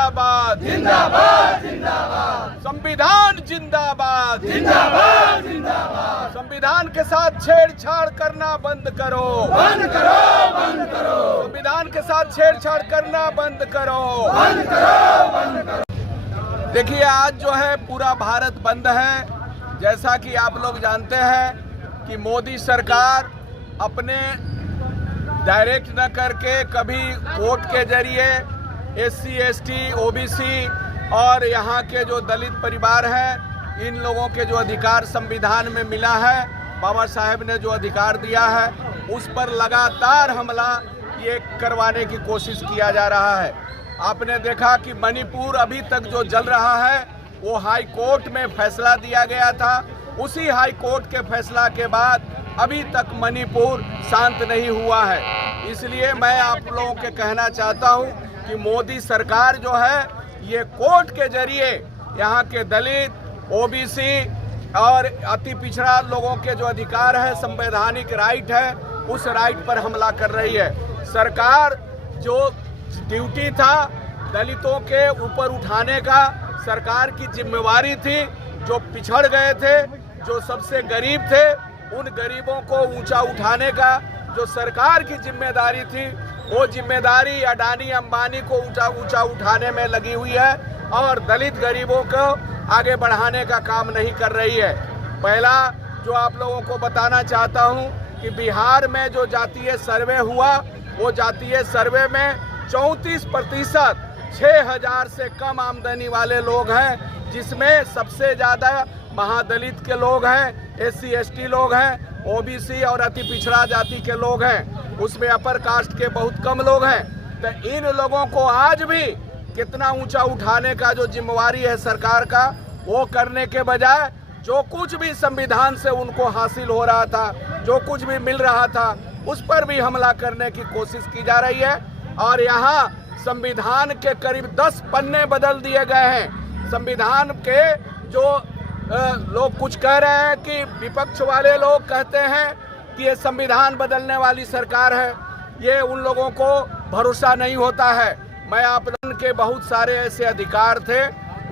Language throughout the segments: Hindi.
जिंदाबाद, जिंदाबाद जिंदाबाद, संविधान जिंदाबाद, जिंदाबाद जिंदाबाद, संविधान के साथ छेड़छाड़ करना बंद करो, बंद करो, बंद करो, संविधान के साथ छेड़छाड़ करना बंद करो, बंद करो, बंद करो। देखिए, आज जो है पूरा भारत बंद है। जैसा कि आप लोग जानते हैं कि मोदी सरकार अपने डायरेक्ट न करके कभी वोट के जरिए SC, ST, OBC और यहाँ के जो दलित परिवार हैं, इन लोगों के जो अधिकार संविधान में मिला है, बाबा साहेब ने जो अधिकार दिया है, उस पर लगातार हमला ये करवाने की कोशिश किया जा रहा है। आपने देखा कि मणिपुर अभी तक जो जल रहा है वो हाई कोर्ट में फैसला दिया गया था। उसी हाई कोर्ट के फैसला के बाद अभी तक मणिपुर शांत नहीं हुआ है। इसलिए मैं आप लोगों के कहना चाहता हूं कि मोदी सरकार जो है ये कोर्ट के जरिए यहाँ के दलित, OBC और अति पिछड़ा लोगों के जो अधिकार है, संवैधानिक राइट है, उस राइट पर हमला कर रही है। सरकार जो ड्यूटी था दलितों के ऊपर उठाने का, सरकार की जिम्मेवारी थी, जो पिछड़ गए थे, जो सबसे गरीब थे, उन गरीबों को ऊंचा उठाने का जो सरकार की जिम्मेदारी थी, वो जिम्मेदारी अडानी अंबानी को ऊंचा उठाने में लगी हुई है और दलित गरीबों को आगे बढ़ाने का काम नहीं कर रही है। पहला जो आप लोगों को बताना चाहता हूं कि बिहार में जो जातीय सर्वे हुआ, वो जातीय सर्वे में 34% 6,000 से कम आमदनी वाले लोग हैं, जिसमें सबसे ज़्यादा महादलित के लोग हैं, SC, ST लोग हैं, OBC और अति पिछड़ा जाति के लोग हैं, उसमें अपर कास्ट के बहुत कम लोग हैं। तो इन लोगों को आज भी कितना ऊंचा उठाने का जो जिम्मेवारी है सरकार का, वो करने के बजाय जो कुछ भी संविधान से उनको हासिल हो रहा था, जो कुछ भी मिल रहा था, उस पर भी हमला करने की कोशिश की जा रही है। और यहाँ संविधान के करीब 10 पन्ने बदल दिए गए हैं। संविधान के जो लोग कुछ कह रहे हैं कि विपक्ष वाले लोग कहते हैं कि ये संविधान बदलने वाली सरकार है, ये उन लोगों को भरोसा नहीं होता है। मैं आप लोगों के बहुत सारे ऐसे अधिकार थे,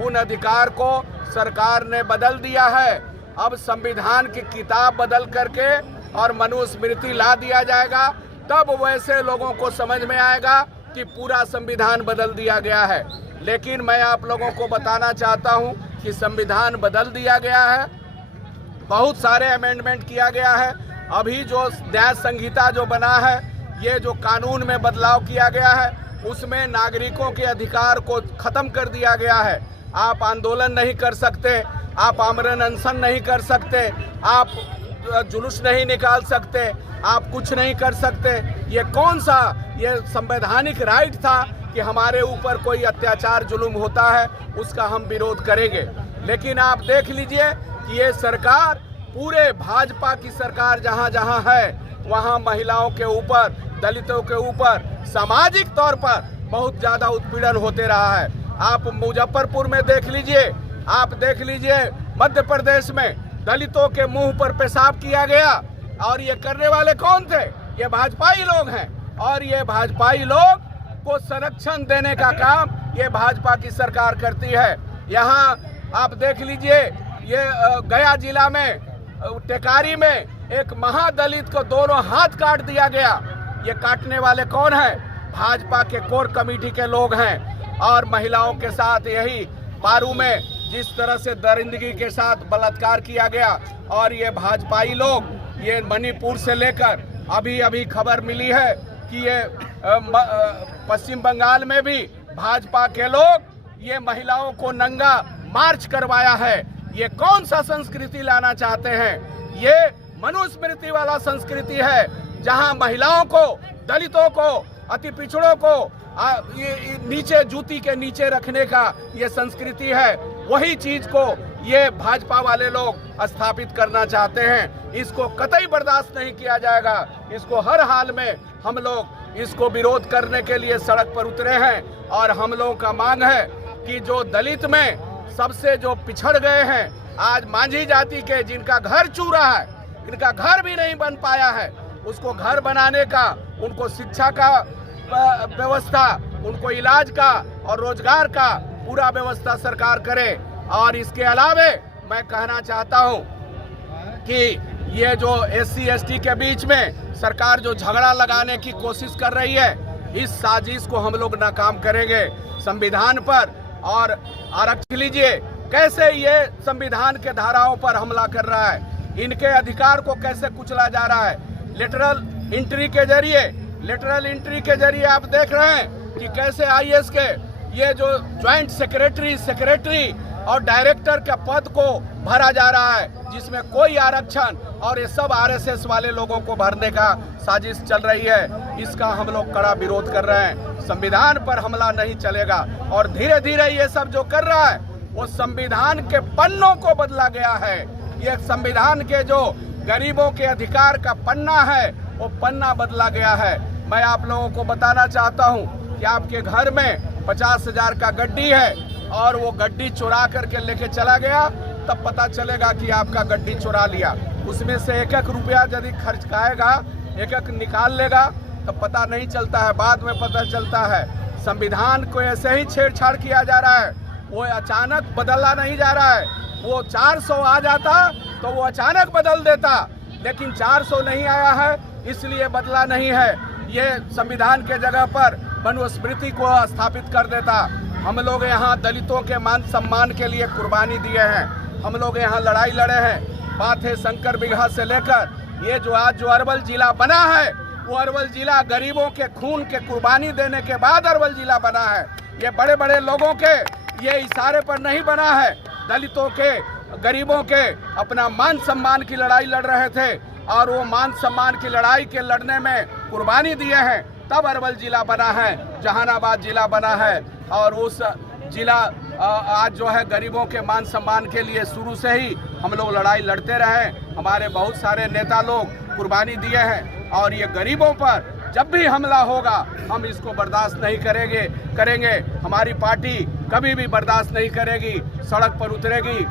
उन अधिकार को सरकार ने बदल दिया है। अब संविधान की किताब बदल करके और मनुस्मृति ला दिया जाएगा, तब वैसे लोगों को समझ में आएगा कि पूरा संविधान बदल दिया गया है। लेकिन मैं आप लोगों को बताना चाहता हूं कि संविधान बदल दिया गया है, बहुत सारे अमेंडमेंट किया गया है। अभी जो न्याय संहिता जो बना है, ये जो कानून में बदलाव किया गया है, उसमें नागरिकों के अधिकार को ख़त्म कर दिया गया है। आप आंदोलन नहीं कर सकते, आप आमरण अनशन नहीं कर सकते, आप जुलूस नहीं निकाल सकते, आप कुछ नहीं कर सकते। ये कौन सा ये संवैधानिक राइट था कि हमारे ऊपर कोई अत्याचार जुल्म होता है, उसका हम विरोध करेंगे। लेकिन आप देख लीजिए कि ये सरकार, पूरे भाजपा की सरकार जहां जहां है, वहां महिलाओं के ऊपर, दलितों के ऊपर सामाजिक तौर पर बहुत ज़्यादा उत्पीड़न होते रहा है। आप मुजफ्फरपुर में देख लीजिए, आप देख लीजिए मध्य प्रदेश में दलितों के मुंह पर पेशाब किया गया, और ये करने वाले कौन थे? ये भाजपाई लोग हैं। और ये भाजपाई लोग को संरक्षण देने का काम ये भाजपा की सरकार करती है। यहाँ आप देख लीजिए, ये गया जिला में टेकारी में एक महादलित को दोनों हाथ काट दिया गया। ये काटने वाले कौन हैं? भाजपा के कोर कमेटी के लोग हैं। और महिलाओं के साथ यही पारू में जिस तरह से दरिंदगी के साथ बलात्कार किया गया, और ये भाजपाई लोग, ये मणिपुर से लेकर अभी खबर मिली है कि ये पश्चिम बंगाल में भी भाजपा के लोग ये महिलाओं को नंगा मार्च करवाया है। ये कौन सा संस्कृति लाना चाहते हैं? ये मनुस्मृति वाला संस्कृति है, जहां महिलाओं को, दलितों को, अति पिछड़ों को ये नीचे, जूती के नीचे रखने का ये संस्कृति है। वही चीज को ये भाजपा वाले लोग स्थापित करना चाहते हैं। इसको कतई बर्दाश्त नहीं किया जाएगा। इसको हर हाल में हम लोग इसको विरोध करने के लिए सड़क पर उतरे हैं। और हम लोगों का मांग है कि जो दलित में सबसे जो पिछड़ गए हैं, आज मांझी जाति के, जिनका घर चूरा है, इनका घर भी नहीं बन पाया है, उसको घर बनाने का, उनको शिक्षा का व्यवस्था, उनको इलाज का और रोजगार का पूरा व्यवस्था सरकार करे। और इसके अलावे मैं कहना चाहता हूं कि ये जो SC/ST के बीच में सरकार जो झगड़ा लगाने की कोशिश कर रही है, इस साजिश को हम लोग नाकाम करेंगे संविधान पर। और आरक्षण लीजिए, कैसे ये संविधान के धाराओं पर हमला कर रहा है, इनके अधिकार को कैसे कुचला जा रहा है। लेटरल एंट्री के जरिए आप देख रहे हैं कि कैसे IAS के ये जो ज्वाइंट सेक्रेटरी और डायरेक्टर के पद को भरा जा रहा है, जिसमें कोई आरक्षण, और ये सब RSS वाले लोगों को भरने का साजिश चल रही है। इसका हम लोग कड़ा विरोध कर रहे हैं। संविधान पर हमला नहीं चलेगा। और धीरे धीरे ये सब जो कर रहा है वो संविधान के पन्नों को बदला गया है। ये संविधान के जो गरीबों के अधिकार का पन्ना है वो पन्ना बदला गया है। मैं आप लोगों को बताना चाहता हूं कि आपके घर में 50,000 का गड्डी है और वो गड्डी चुरा करके लेके चला गया, तब पता चलेगा कि आपका गड्डी चुरा लिया। उसमें से एक रुपया यदि खर्च खाएगा, एक निकाल लेगा, तब पता नहीं चलता है, बाद में पता चलता है। संविधान को ऐसे ही छेड़छाड़ किया जा रहा है, वो अचानक बदला नहीं जा रहा है। वो 400 आ जाता तो वो अचानक बदल देता, लेकिन 400 नहीं आया है, इसलिए बदला नहीं है। ये संविधान के जगह पर मनुस्मृति को स्थापित कर देता। हम लोग यहाँ दलितों के मान सम्मान के लिए कुर्बानी दिए हैं। हम लोग यहाँ लड़ाई लड़े हैं। बात है शंकर बिगहा से लेकर ये जो आज जो अरवल जिला बना है, वो अरवल जिला गरीबों के खून के कुर्बानी देने के बाद अरवल जिला बना है। ये बड़े बड़े लोगों के ये इशारे पर नहीं बना है। दलितों के, गरीबों के अपना मान सम्मान की लड़ाई लड़ रहे थे और वो मान सम्मान की लड़ाई के लड़ने में कुर्बानी दिए हैं, तब अरवल जिला बना है, जहानाबाद जिला बना है। और उस जिला आज जो है गरीबों के मान सम्मान के लिए शुरू से ही हम लोग लड़ाई लड़ते रहे। हमारे बहुत सारे नेता लोग कुर्बानी दिए हैं और ये गरीबों पर जब भी हमला होगा हम इसको बर्दाश्त नहीं करेंगे। हमारी पार्टी कभी भी बर्दाश्त नहीं करेगी, सड़क पर उतरेगी।